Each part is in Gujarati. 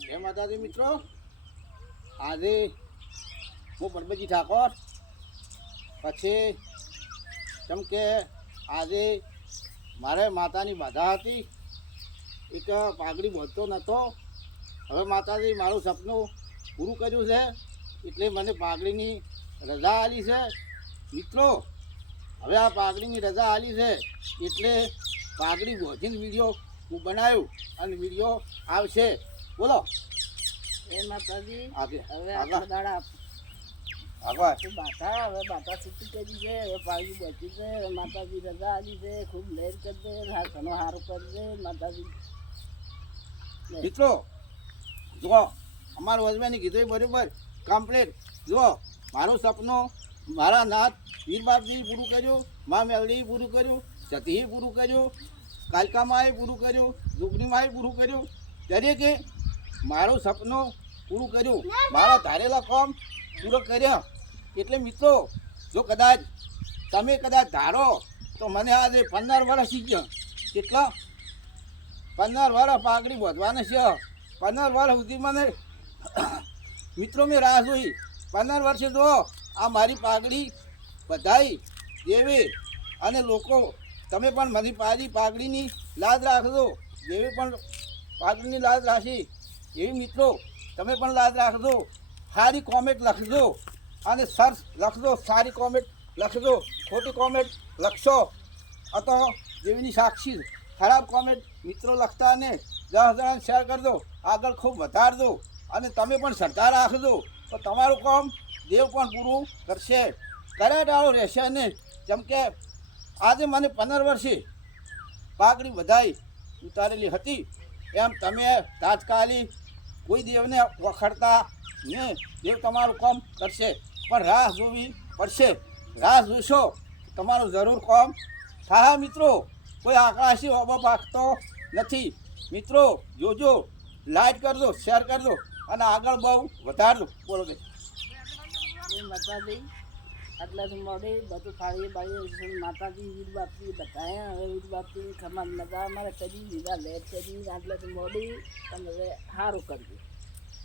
જય માતાજી મિત્રો, આજે હું પરબતજી ઠાકોર. પછી કેમ કે આજે મારે માતાની બાધા હતી, એક પાઘડી બાંધતો નહોતો. હવે માતાજી મારું સપનું પૂરું કર્યું છે, એટલે મને પાઘડીની રજા આલી છે. મિત્રો, હવે આ પાઘડીની રજા આલી છે એટલે પાઘડી બાંધીને વિડીયો હું બનાવ્યું અને વિડીયો આવશે. બોલો એ માતાજી. આગળ હવે આગળ આટલા દાડા આગળ તું બાધા હવે બાધા છૂટી કરી છે. હવે પાણી બચી છે. હવે માતાજી રજા આલી છે. ખૂબ લહેર કરી દે, ઘણો સારું કરી દે માતાજી. મિત્રો જુઓ, અમારું હસબેન્ડે કીધું એ બરાબર કમ્પ્લીટ. જુઓ, મારું સપનું મારા નાથ વીરબાપજી પૂરું કર્યું, મા મેલડી પૂરું કર્યું, સતી પૂરું કર્યું, કાલકામાએ પૂરું કર્યું, દુગનીમાએ પૂરું કર્યું. દરેકે મારું સપનું પૂરું કર્યું, મારા ધારેલા કામ પૂરો કર્યા. એટલે મિત્રો, જો કદાચ તમે ધારો તો મને આજે 15 વર્ષ થઈ ગયા. કેટલા 15 વર્ષ પાઘડી બાંધવાના છે. 15 વર્ષ સુધી મને મિત્રો મેં રાહ જોઈ. 15 વર્ષે જો આ મારી પાઘડી બધાઈ દેવે અને લોકો, તમે પણ મારી પાઘડીની લાજ રાખજો. જેવી પણ પાઘડીની લાજ રાખી એવી મિત્રો તમે પણ લાજ રાખજો. સારી કોમેન્ટ લખજો અને સર્ચ લખજો, સારી કોમેન્ટ લખજો. ખોટી કોમેન્ટ લખશો તો જેવીની સાક્ષી. ખરાબ કોમેન્ટ મિત્રો લખતા ને 10 જણાને શેર કરજો, આગળ ખૂબ વધારજો અને તમે પણ શ્રદ્ધા રાખજો તો તમારું કામ દેવ પણ પૂરું કરશે. કર્યા ટાળો રહેશે ને. જેમ કે આજે મને 15 વર્ષે પાઘડી બધાઈ ઉતારેલી હતી, એમ તમે તાત્કાલિક કોઈ દેવને વખડતા ને દેવ તમારું કામ કરશે. પણ રાહ જોવી પડશે. રાહ જોશો તમારું જરૂર કામ થાય. મિત્રો, કોઈ આકાશી ઓબો પાકતો નથી. મિત્રો જોજો, લાઈક કરજો, શેર કરજો અને આગળ બહુ વધારજો. બોલો કે એ માતાજી આટલાથી મોડી બધું ફાળી બાળી માતાજી વીર બાપજી બતાવ્યા. હવે વીર બાપજી ખમાન મજા અમારે કરી લીધા, લેટ કરી આટલાથી મોડી. તમે હવે સારું કરજો.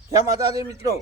જય માતાજી મિત્રો.